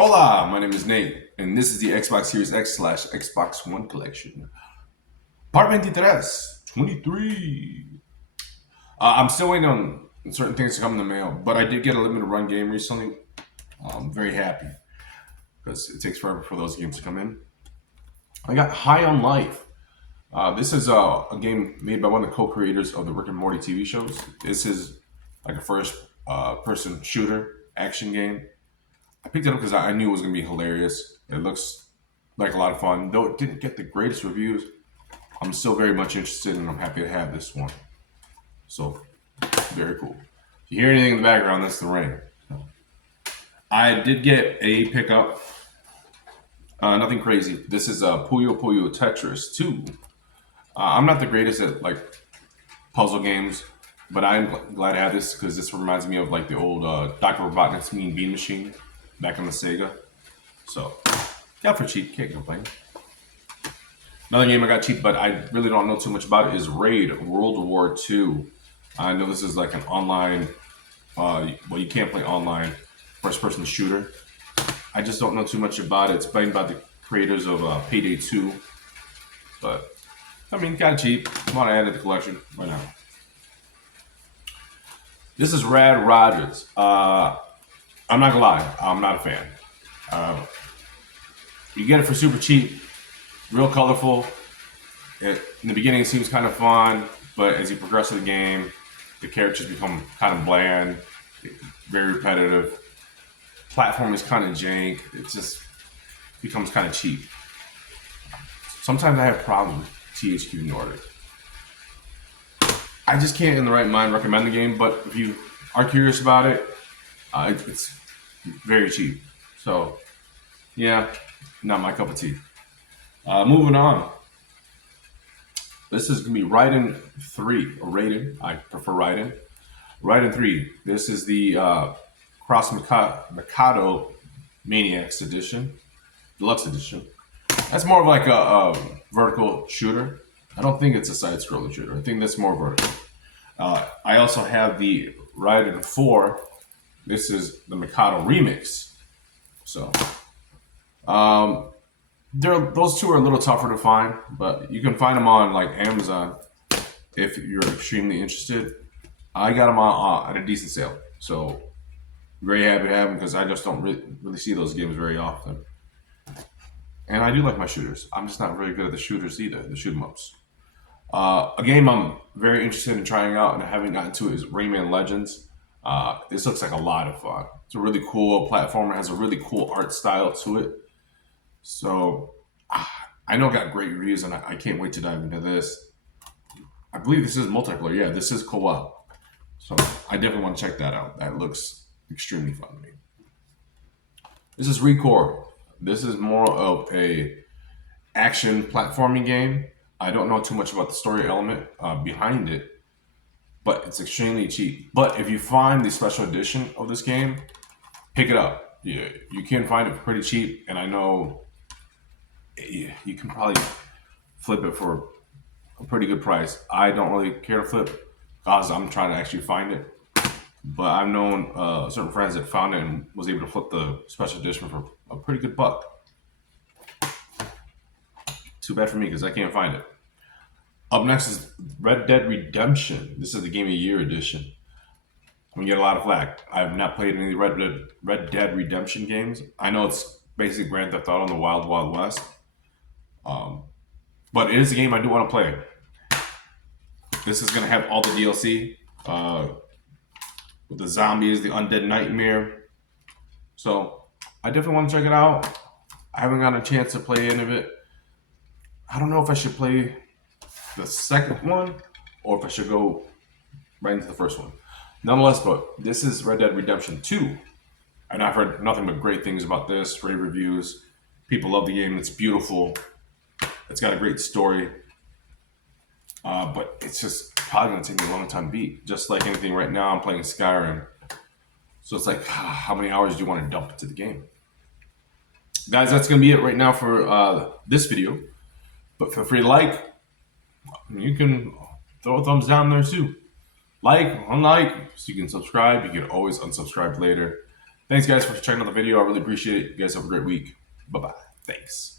Hola, my name is Nate, and this is the Xbox Series X slash Xbox One collection. Part Ventitres, 23. I'm still waiting on certain things to come in the mail, but I did get a limited run game recently. I'm very happy because it takes forever for those games to come in. I got High on Life. This is a game made by one of the co-creators of the Rick and Morty TV shows. This is like a first person shooter action game. I picked it up because I knew it was going to be hilarious. It looks like a lot of fun. Though it didn't get the greatest reviews, I'm still very much interested and I'm happy to have this one. So, very cool. If you hear anything in the background, that's the rain. I did get a pickup. Nothing crazy. This is Puyo Puyo Tetris 2. I'm not the greatest at like puzzle games, but I'm glad to have this because this reminds me of like the old Dr. Robotnik's Mean Bean Machine back on the Sega. So, got for cheap, can't complain. Another game I got cheap, but I really don't know too much about it, is Raid World War II. I know this is like an online, well, you can't play online first-person shooter. I just don't know too much about it. It's played by the creators of Payday 2. But, I mean, got cheap. I want to add it to the collection right now. This is Rad Rogers. I'm not gonna lie, I'm not a fan. You get it for super cheap, real colorful. In the beginning, it seems kind of fun, but as you progress through the game, the characters become kind of bland, very repetitive. Platform is kind of jank. It just becomes kind of cheap. Sometimes I have problems with THQ Nordic. I just can't, in the right mind, recommend the game. But if you are curious about it, it's very cheap. So, yeah, not my cup of tea. Moving on. This is going to be Raiden 3, or Raiden. I prefer Raiden. Raiden 3. This is the Cross Mikado Maniacs edition, deluxe edition. That's more of like a vertical shooter. I don't think it's a side-scrolling shooter. I think that's more vertical. I also have the Raiden 4. This is the Mikado remix. So, those two are a little tougher to find, but you can find them on like Amazon if you're extremely interested. I got them on at a decent sale, so very happy to have them because I just don't really see those games very often. And I do like my shooters. I'm just not very good at the shooters either, the shoot 'em ups. A game I'm very interested in trying out and I haven't gotten to is Rayman Legends. This looks like a lot of fun. It's a really cool platformer, has a really cool art style to it. So I know it got great reviews and I can't wait to dive into this. I believe this is multiplayer. Yeah, this is co-op. So I definitely want to check that out. That looks extremely fun to me. This is Recore. This is more of a action platforming game. I don't know too much about the story element behind it, but it's extremely cheap. But if you find the special edition of this game, pick it up. Yeah, you can find it pretty cheap, and I know you can probably flip it for a pretty good price. I don't really care to flip because I'm trying to actually find it. But I've known certain friends that found it and was able to flip the special edition for a pretty good buck. Too bad for me because I can't find it. Up next is Red Dead Redemption. This is the Game of the Year edition. I'm gonna get a lot of flack. I have not played any Red Dead Redemption games. I know it's basically Grand Theft Auto in the Wild Wild West, but it is a game I do want to play. This is gonna have all the DLC with the zombies, the undead nightmare. So I definitely want to check it out. I haven't gotten a chance to play any of it. I don't know if I should play the second one or if I should go right into the first one. Nonetheless, but this is Red Dead Redemption 2. And I've heard nothing but great things about this, rave reviews. People love the game. It's beautiful. It's got a great story. But it's just probably going to take me a long time to beat. Just like anything right now, I'm playing Skyrim. So it's like, how many hours do you want to dump into the game? Guys, that's going to be it right now for this video. But feel free to like. You can throw a thumbs down there too. Like, unlike, so you can subscribe. You can always unsubscribe later. Thanks, guys, for checking out the video. I really appreciate it. You guys have a great week. Bye bye. Thanks.